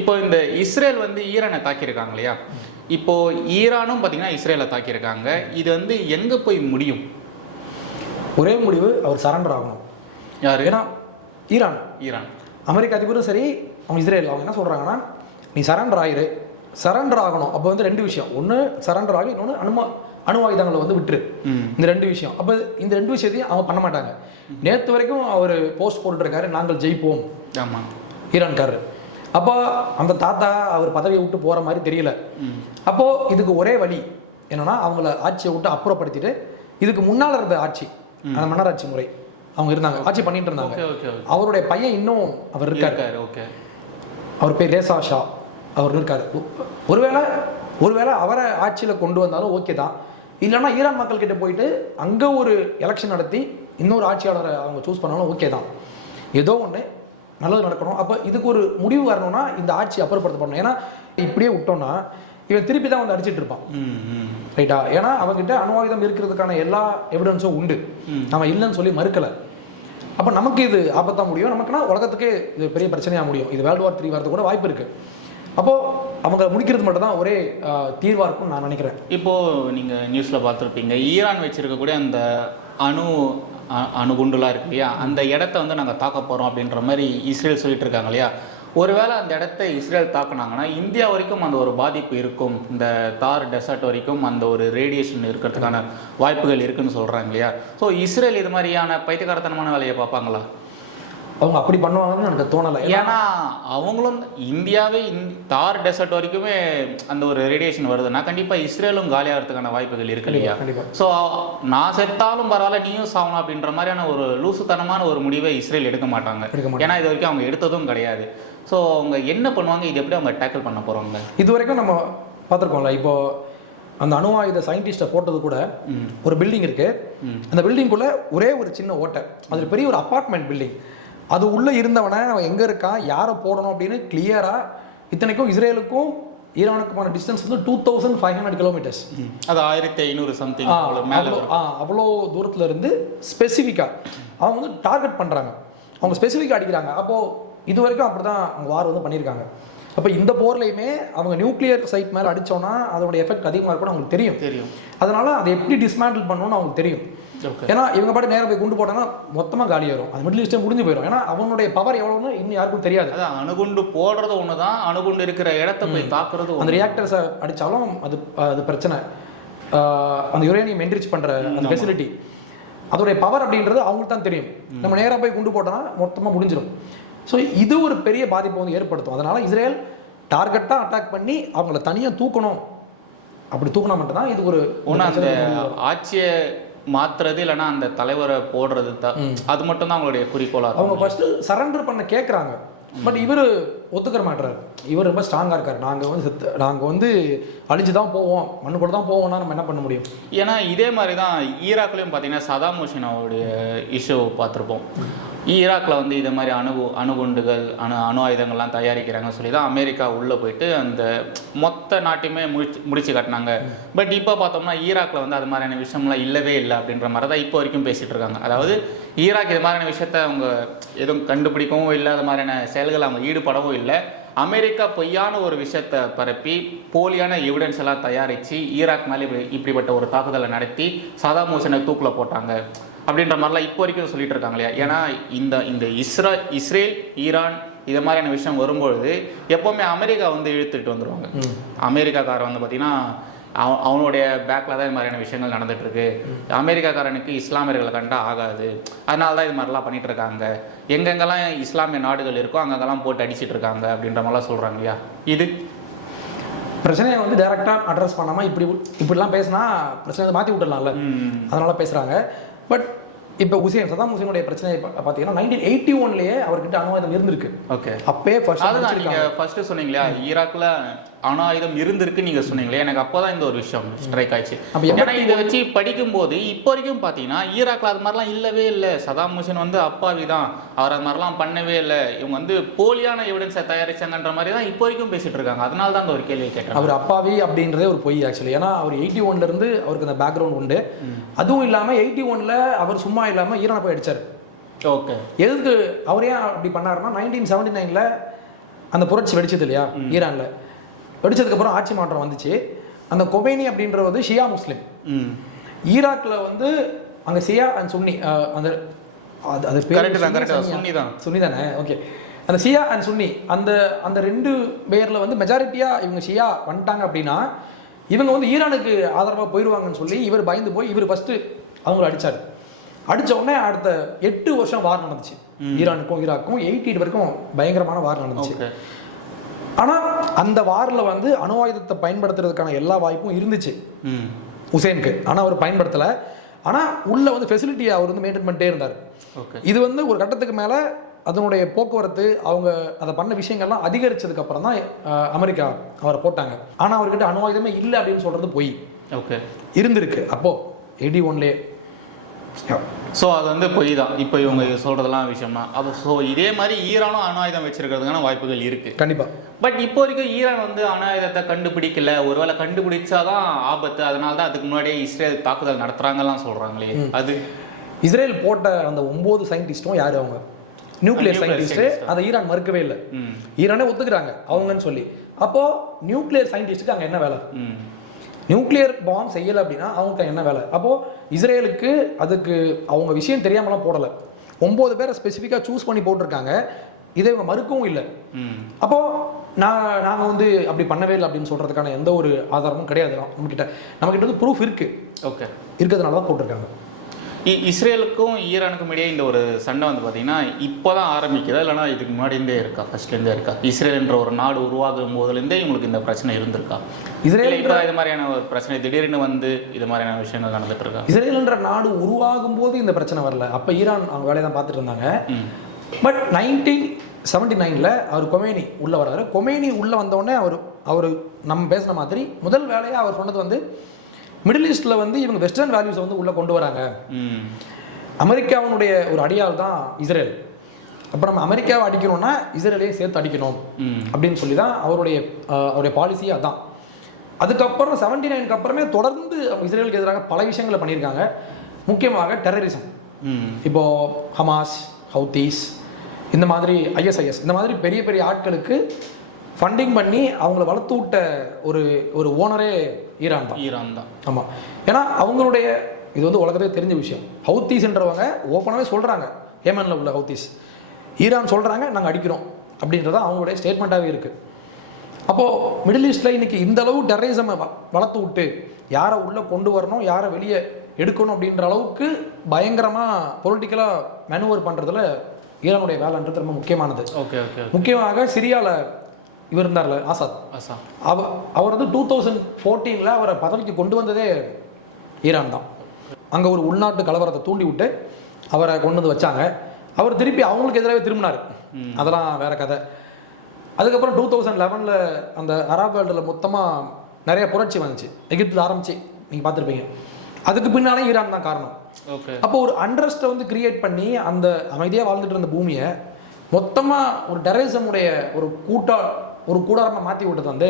இப்போ இந்த இஸ்ரேல் வந்து ஈரானை தாக்கியிருக்காங்க இல்லையா, இப்போ ஈரானும் பார்த்தீங்கன்னா இஸ்ரேலை தாக்கியிருக்காங்க. இது வந்து எங்கே போய் முடியும்? ஒரே முடிவு, அவர் சரண்டர் ஆகணும். யார்? ஏன்னா ஈரான் ஈரான் அமெரிக்க அதிபரும் சரி, அவங்க இஸ்ரேல் அவங்க என்ன சொல்கிறாங்கன்னா, நீ சரண்டர் ஆயிரு, சரண்டர் ஆகணும். அப்போ வந்து ரெண்டு விஷயம், ஒன்று சரண்டர் ஆகி, இன்னொன்று அணு ஆயுதங்களை வந்து விட்டுரு. இந்த ரெண்டு விஷயம். அப்போ இந்த ரெண்டு விஷயத்தையும் அவங்க பண்ண மாட்டாங்க. நேற்று வரைக்கும் அவர் போஸ்ட் போட்டுருக்காரு, நாங்கள் ஜெயிப்போம். ஆமாம், ஈரான்காரர். அப்போ அந்த தாத்தா அவர் பதவியை விட்டு போகிற மாதிரி தெரியல. அப்போது இதுக்கு ஒரே வழி என்னன்னா, அவங்கள ஆட்சியை விட்டு அப்புறப்படுத்திட்டு, இதுக்கு முன்னால் இருந்த ஆட்சி, அந்த மன்னராட்சி முறை அவங்க இருந்தாங்க, ஆட்சி பண்ணிட்டு இருந்தாங்க. அவருடைய பையன் இன்னும் அவர் இருக்காரு. அவர் பேர் ரேசா ஷா, அவர் இருக்காரு. ஒருவேளை அவரை ஆட்சியில் கொண்டு வந்தாலும் ஓகே தான். இல்லைன்னா ஈரான் மக்கள் கிட்ட போயிட்டு அங்கே ஒரு எலெக்ஷன் நடத்தி இன்னொரு ஆட்சியாளரை அவங்க சூஸ் பண்ணாலும் ஓகே தான். ஏதோ ஒன்று நல்லது நடக்கணும். அப்போ இதுக்கு ஒரு முடிவு வரணும்னா இந்த ஆட்சி அப்புறப்படுத்தப்படணும். ஏன்னா இப்படியே விட்டோம்னா இவன் திருப்பி தான் வந்து அடிச்சிட்டு இருப்பான், ரைட்டா? ஏன்னா அவங்ககிட்ட அணு ஆயுதம் இருக்கிறதுக்கான எல்லா எவிடன்ஸும் உண்டு, நம்ம இல்லைன்னு சொல்லி மறுக்கலை. அப்போ நமக்கு இது ஆபத்தாக முடியும், நமக்குன்னா உலகத்துக்கே இது பெரிய பிரச்சனையாக முடியும். இது வேர்ல்டு வார் 3 வரது கூட வாய்ப்பு இருக்குது. அப்போது அவங்க முடிக்கிறது மட்டும் தான் ஒரே தீர்வாக இருக்கும்னு நான் நினைக்கிறேன். இப்போது நீங்கள் நியூஸில் பார்த்துருப்பீங்க, ஈரான் வச்சுருக்கக்கூடிய அந்த அணுகுண்டுலாம் இருக்கு இல்லையா, அந்த இடத்த வந்து நாங்கள் தாக்க போகிறோம் அப்படின்ற மாதிரி இஸ்ரேல் சொல்லிட்டு இருக்காங்க இல்லையா. ஒருவேளை அந்த இடத்த இஸ்ரேல் தாக்குனாங்கன்னா இந்தியா வரைக்கும் அந்த ஒரு பாதிப்பு இருக்கும், இந்த தார் டெசர்ட் வரைக்கும் அந்த ஒரு ரேடியேஷன் இருக்கிறதுக்கான வாய்ப்புகள் இருக்குன்னு சொல்கிறாங்க இல்லையா. ஸோ இஸ்ரேல் இது மாதிரியான பைத்தியக்காரத்தனமான வேலையை பார்ப்பாங்களா? அவங்க அப்படி பண்ணுவாங்கன்னு எனக்கு தோணலை. ஏன்னா அவங்களும் இந்தியாவே தார் டெசர்ட் வரைக்குமே அந்த ஒரு ரேடியேஷன் வருதுன்னா கண்டிப்பாக இஸ்ரேலும் காலியாகிறதுக்கான வாய்ப்புகள் இருக்கு இல்லையா. ஸோ நான் செத்தாலும் பரவாயில்ல நீயும் சாகணும் அப்படின்ற மாதிரியான ஒரு லூசுத்தனமான ஒரு முடிவை இஸ்ரேல் எடுக்க மாட்டாங்க. ஏன்னா இது வரைக்கும் அவங்க எடுத்ததும் கிடையாது. ஸோ அவங்க என்ன பண்ணுவாங்க, இது எப்படி அவங்க டேக்கிள் பண்ண போகிறாங்க? இது வரைக்கும் நம்ம பார்த்துருக்கோம்ல. இப்போ அந்த அணு ஆயுத சயின்டிஸ்ட்டை போட்டது கூட ஒரு பில்டிங் இருக்கு. அந்த பில்டிங்குள்ள ஒரே ஒரு சின்ன ஓட்டை, அது பெரிய ஒரு அப்பார்ட்மெண்ட் பில்டிங். அது உள்ளே இருந்தவனை அவன் எங்கே இருக்கான், யாரை போடணும் அப்படின்னு கிளியராக. இத்தனைக்கும் இஸ்ரேலுக்கும் ஈரானுக்குமான டிஸ்டன்ஸ் வந்து 2500 கிலோமீட்டர்ஸ். அது 1500 சம்திங். அவ்வளோ தூரத்தில் இருந்து ஸ்பெசிஃபிக்காக அவங்க வந்து டார்கெட் பண்ணுறாங்க, அவங்க ஸ்பெசிஃபிக்காக அடிக்கிறாங்க. அப்போது இது வரைக்கும் அப்படி தான் அவங்க வார் வந்து பண்ணியிருக்காங்க. அப்போ இந்த போர்லையுமே அவங்க நியூக்ளியர் சைட் மேலே அடித்தோன்னா அதோட எஃபெக்ட் அதிகமாக இருக்கும்னு அவங்களுக்கு தெரியும். அதனால அதை எப்படி டிஸ்மேண்டில் பண்ணணும்னு அவங்களுக்கு தெரியும். ஏன்னா இவங்க பாட்டு நேரம் போய் குண்டு போட்டாங்கன்னா மொத்தமாக காலியாயிரும், அது மிடில் ஈஸ்டே முடிஞ்சு போயிடும். ஏன்னா அவனுடைய பவர் எவ்வளோன்னு இன்னும் யாருக்கும் தெரியாது. அதான் அணுகுண்டு போடுறது ஒன்று தான், அணுகுண்டு இருக்கிற இடத்த போய் தாக்குறது. அந்த ரியாக்டர்ஸை அடித்தாலும் அது பிரச்சனை. அந்த யுரேனியம் என்ரிச் பண்ணுற அந்த ஃபெசிலிட்டி, அதோடைய பவர் அப்படின்றது அவங்களுக்கு தான் தெரியும். நம்ம நேராக போய் குண்டு போட்டோன்னா மொத்தமாக முடிஞ்சிடும். ஸோ இது ஒரு பெரிய பாதிப்பை வந்து ஏற்படுத்தும். அதனால் இஸ்ரேல் டார்கெட்டாக அட்டாக் பண்ணி அவங்கள தனியாக தூக்கணும். அப்படி தூக்கினா மட்டும்தான் இது ஒரு அந்த ஆட்சியை மாற்றுறது, இல்லைன்னா அந்த தலைவரை போடுறது தான், அது மட்டும் தான் அவங்களுடைய குறிக்கோளாக. அவங்க ஃபஸ்ட்டு சரண்டர் பண்ண கேட்குறாங்க, பட் இவர் ஒத்துக்கிற மாட்டுறாரு. இவர் ரொம்ப ஸ்ட்ராங்காக இருக்கார். நாங்கள் வந்து அழிஞ்சு தான் போவோம், மண்ணுக்குள்ள தான் போவோம்னா நம்ம என்ன பண்ண முடியும்? ஏன்னா இதே மாதிரி தான் ஈராக்லேயும் பார்த்தீங்கன்னா சதாம் ஹுசேன் அவருடைய இஷ்யூ பார்த்துருப்போம். ஈராக்கில் வந்து இதே மாதிரி அணுகுண்டுகள் அணு ஆயுதங்கள்லாம் தயாரிக்கிறாங்கன்னு சொல்லி தான் அமெரிக்கா உள்ளே போயிட்டு அந்த மொத்த நாட்டையுமே முடிச்சு காட்டினாங்க. பட் இப்போ பார்த்தோம்னா ஈராக்கில் வந்து அது மாதிரியான விஷயம்லாம் இல்லவே இல்லை அப்படின்ற மாதிரி தான் இப்போ வரைக்கும் பேசிகிட்டு இருக்காங்க. அதாவது ஈராக் இது மாதிரியான விஷயத்த அவங்க எதுவும் கண்டுபிடிக்கவும் இல்லை, அது மாதிரியான செயல்கள் அவங்க ஈடுபடவும் இல்லை. அமெரிக்கா பொய்யான ஒரு விஷயத்தை பரப்பி போலியான எவிடன்ஸ் எல்லாம் தயாரித்து ஈராக் மேலே இப்படிப்பட்ட ஒரு தாக்குதலை நடத்தி சதாம் ஹுசேனை தூக்கில் போட்டாங்க அப்படின்ற மாதிரிலாம் இப்போ வரைக்கும் சொல்லிட்டு இருக்காங்க இல்லையா. ஏன்னா இந்த இஸ்ரேல் ஈரான் இது மாதிரியான விஷயம் வரும்பொழுது எப்போவுமே அமெரிக்கா வந்து இழுத்துட்டு வந்துடுவாங்க. அமெரிக்காக்காரன் வந்து பார்த்திங்கன்னா அவனுடைய பேக்கில் தான் இது மாதிரியான விஷயங்கள் நடந்துகிட்ருக்கு. அமெரிக்காக்காரனுக்கு இஸ்லாமியர்களை கண்டா ஆகாது, அதனால தான் இது மாதிரிலாம் பண்ணிகிட்டு இருக்காங்க. எங்கெங்கெல்லாம் இஸ்லாமிய நாடுகள் இருக்கோ அங்கெல்லாம் போட்டு அடிச்சிட்டு இருக்காங்க அப்படின்ற மாதிரிலாம் சொல்கிறாங்க இல்லையா. இது பிரச்சனையை வந்து டைரெக்டாக அட்ரஸ் பண்ணாமல் இப்படிலாம் பேசினா பிரச்சனையை மாற்றி விட்டுடலாம்ல, அதனால பேசுகிறாங்க. பட் இப்போ சதாம் ஹுசேனுடைய பிரச்சனை பார்த்தீங்கன்னா 1981 அவர்கிட்ட அணு ஆயுதம் இருந்திருக்கு. ஓகே, அப்பயே ஃபர்ஸ்ட் சொன்னீங்களா ஈராக்ல அணு ஆயுதம் இருந்திருக்கு நீங்க சொன்னீங்களே, எனக்கு அப்போதான் இந்த ஒரு விஷயம் ஸ்ட்ரைக் ஆயிடுச்சு. ஏன்னா இதை வச்சு படிக்கும்போது இப்போ வரைக்கும் பார்த்தீங்கன்னா ஈராக்ல அது மாதிரிலாம் இல்லவே இல்லை. சதாம் ஹுசேன் வந்து அப்பாவி தான், அவர் அது மாதிரிலாம் பண்ணவே இல்லை, இவங்க வந்து போலியான எவிடன்ஸை தயாரிச்சாங்கன்ற மாதிரி தான் இப்போ வரைக்கும் பேசிட்டு இருக்காங்க. அதனால தான் அந்த ஒரு கேள்வி கேட்குறேன். அவர் அப்பாவி அப்படின்றதே ஒரு பொய் ஆக்சுவலி. ஏன்னா அவர் 81 இருந்து அவருக்கு அந்த பேக்ரவுண்ட் உண்டு. அதுவும் இல்லாமல் 81 அவர் சும்மா இல்லாமல் ஈரானை போய் அடிச்சார். ஓகே, எதுக்கு அவர் ஏன் அப்படி பண்ணாருன்னா 1979 அந்த புரட்சி வெடிச்சது இல்லையா ஈரானில், வெடிச்சதுக்கப்புறம் ஆட்சி மாற்றம் வந்துச்சு. அந்த கொமேனி அப்படின்றது வந்து ஷியா முஸ்லீம். ஈராக்கில் வந்து அங்கே ஷியா அண்ட் சுன்னி, அந்த அது சுன்னி தானே, ஓகே. அந்த ஷியா அண்ட் சுன்னி அந்த அந்த 2 பேரில் வந்து மெஜாரிட்டியாக இவங்க ஷியா வந்துட்டாங்க அப்படின்னா இவங்க வந்து ஈரானுக்கு ஆதரவாக போயிடுவாங்கன்னு சொல்லி இவர் பயந்து போய் இவர் ஃபஸ்ட்டு அவங்கள அடித்தார். அடித்த உடனே அடுத்த 8 வருஷம் வார் நடந்துச்சு ஈரானுக்கும் ஈராக்கும். 88 வரைக்கும் பயங்கரமான வார் நடந்துச்சு. ஆனால் அந்த வாரில் வந்து அணு ஆயுதத்தை பயன்படுத்துறதுக்கான எல்லா வாய்ப்பும் இருந்துச்சு ஹுசேனுக்கு. ஆனால் அவர் பயன்படுத்தலை. ஆனால் உள்ள வந்து ஃபெசிலிட்டியை அவர் வந்து மெயின்டைன் பண்ணிட்டே இருந்தார். இது வந்து ஒரு கட்டத்துக்கு மேலே அதனுடைய போக்குவரத்து அவங்க அதை பண்ண விஷயங்கள்லாம் அதிகரிச்சதுக்கு அப்புறம் தான் அமெரிக்கா அவரை போட்டாங்க. ஆனால் அவர்கிட்ட அணு ஆயுதமே இல்லை அப்படின்னு சொல்றது போய் இருந்திருக்கு அப்போ 81லே. ஸோ அது வந்து பொய் தான் இப்போ இவங்க சொல்றதெல்லாம் விஷயமா. அது ஸோ இதே மாதிரி ஈரானும் அணு ஆயுதம் வச்சிருக்கிறதுக்கான வாய்ப்புகள் இருக்கு கண்டிப்பாக. பட் இப்போ வரைக்கும் ஈரான் வந்து அணு ஆயுதத்தை கண்டுபிடிக்கல. ஒருவேளை கண்டுபிடிச்சாதான் ஆபத்து, அதனால தான் அதுக்கு முன்னாடியே இஸ்ரேல் தாக்குதல் நடத்துறாங்கலாம் சொல்றாங்களே. அது இஸ்ரேல் போட்ட அந்த 9 சயின்டிஸ்டும் யாரு? அவங்க நியூக்ளியர் சயின்டிஸ்ட். அதை ஈரான் மறுக்கவே இல்லை, ஈரானே ஒத்துக்கிறாங்க அவங்கன்னு சொல்லி. அப்போ நியூக்ளியர் சயின்டிஸ்டுக்கு அங்கே என்ன வேலை? நியூக்ளியர் பாம் செய்யலை அப்படின்னா அவங்களுக்கு என்ன வேலை? அப்போது இஸ்ரேலுக்கு அதுக்கு அவங்க விஷயம் தெரியாமலாம் போடலை. 9 பேரை ஸ்பெசிஃபிக்காக சூஸ் பண்ணி போட்டிருக்காங்க. இதை இவங்க மறுக்கவும் இல்லை. அப்போது நாங்கள் வந்து அப்படி பண்ணவே இல்லை அப்படின்னு சொல்கிறதுக்கான எந்த ஒரு ஆதாரமும் கிடையாது நம்மக்கிட்ட வந்து ப்ரூஃப் இருக்குது. ஓகே, இருக்கிறதுனால தான் போட்டிருக்காங்க. இஸ்ரேலுக்கும் ஈரானுக்கும் இடையே இந்த ஒரு சண்டை வந்து பார்த்தீங்கன்னா இப்போ தான் ஆரம்பிக்குதா, இல்லைனா இதுக்கு முன்னாடியிருந்தே இருக்கா? ஃபர்ஸ்ட்லேருந்தே இருக்கா? இஸ்ரேல் என்ற ஒரு நாடு உருவாகும் போதுலேருந்தே இவங்களுக்கு இந்த பிரச்சனை இருந்திருக்கா? இஸ்ரேல் இப்போ இது மாதிரியான ஒரு பிரச்சனை திடீர்னு வந்து இது மாதிரியான விஷயங்கள் நடந்துட்டு இருக்கா? இஸ்ரேல் என்ற நாடு உருவாகும் போது இந்த பிரச்சனை வரல. அப்போ ஈரான் அவங்க வேலையை தான் பார்த்துட்டு இருந்தாங்க. பட் 1979 அவர் கொமேனி உள்ளே வர்றாரு. கொமேனி உள்ளே வந்தோடனே அவர் நம்ம பேசின மாதிரி முதல் வேலையாக அவர் சொன்னது வந்து மிடில் ஈஸ்டில் வந்து இவங்க வெஸ்டர்ன் வேல்யூஸை வந்து உள்ளே கொண்டு வராங்க. அமெரிக்காவினுடைய ஒரு அடியால் தான் இஸ்ரேல். அப்போ நம்ம அமெரிக்காவை அடிக்கணும்னா இஸ்ரேலையும் சேர்த்து அடிக்கணும் அப்படின்னு சொல்லி தான் அவருடைய பாலிசியே அதான். அதுக்கப்புறம் 79க்கு அப்புறமே தொடர்ந்து இஸ்ரேலுக்கு எதிராக பல விஷயங்களை பண்ணியிருக்காங்க. முக்கியமாக டெரரிசம். இப்போது ஹமாஸ், ஹவுத்தீஸ், இந்த மாதிரி ISIS இந்த மாதிரி பெரிய பெரிய ஆட்களுக்கு ஃபண்டிங் பண்ணி அவங்கள வளர்த்து விட்ட ஒரு ஓனரே ஈரான் தான். ஆமாம், ஏன்னா அவங்களுடைய இது வந்து உலகத்துக்கு தெரிஞ்ச விஷயம். ஹவுத்தீஸ்ன்றவங்க ஓப்பனாகவே சொல்கிறாங்க, ஏமனில் உள்ள ஹவுத்தீஸ் ஈரான் சொல்கிறாங்க நாங்கள் அடிக்கிறோம் அப்படின்றத அவங்களுடைய ஸ்டேட்மெண்ட்டாகவே இருக்குது. அப்போது மிடில் ஈஸ்டில் இன்றைக்கி இந்த அளவு டெரரிசமை வளர்த்து விட்டு யாரை உள்ளே கொண்டு வரணும், யாரை வெளியே எடுக்கணும் அப்படின்ற அளவுக்கு பயங்கரமாக பொலிட்டிக்கலாக மேனுவர் பண்ணுறதுல ஈரானுடைய வேலைன்றது ரொம்ப முக்கியமானது. முக்கியமாக சிரியாவில் இவர் இருந்தார்ல ஆசாத், அவர் வந்து 2014 அவரை பதவிக்கு கொண்டு வந்ததே ஈரான் தான். அங்கே ஒரு உள்நாட்டு கலவரத்தை தூண்டி விட்டு அவரை கொண்டு வந்து வச்சாங்க. அவர் திருப்பி அவங்களுக்கு எதிராகவே திரும்பினார். அதெல்லாம் வேற கதை. அதுக்கப்புறம் 2011 அந்த அரபு வேர்ல்டில் மொத்தமாக நிறைய புரட்சி வந்துச்சு. எகிப்தில் ஆரம்பிச்சு நீங்கள் பார்த்துருப்பீங்க. அதுக்கு பின்னாலே ஈரான் தான் காரணம். அப்போ ஒரு அண்ட்ரஸ்ட்டை வந்து கிரியேட் பண்ணி அந்த அமைதியாக வாழ்ந்துட்டு இருந்த பூமியை மொத்தமாக ஒரு டெரரிசமுடைய ஒரு கூடாரமாக மாற்றி விட்டது வந்து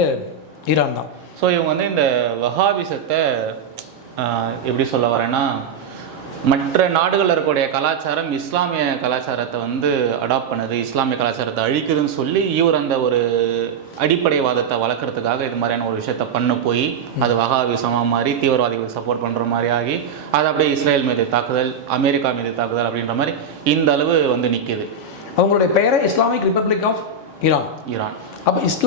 ஈரான் தான். ஸோ இவங்க வந்து இந்த வஹாபிசத்தை எப்படி சொல்ல வரேன்னா, மற்ற நாடுகளில் இருக்கக்கூடிய கலாச்சாரம் இஸ்லாமிய கலாச்சாரத்தை வந்து அடாப்ட் பண்ணுது, இஸ்லாமிய கலாச்சாரத்தை அழிக்குதுன்னு சொல்லி இவர் அந்த ஒரு அடிப்படைவாதத்தை வளர்க்குறதுக்காக இது மாதிரியான ஒரு விஷயத்த பண்ண போய் அது வஹாபிசமாக மாறி தீவிரவாதிகளுக்கு சப்போர்ட் பண்ணுற மாதிரி ஆகி அது அப்படியே இஸ்ரேல் மீது தாக்குதல், அமெரிக்கா மீது தாக்குதல் அப்படின்ற மாதிரி இந்த அளவு வந்து நிற்கிது. அவங்களுடைய பெயரை Islamic Republic of Iran. Iran. அப்போ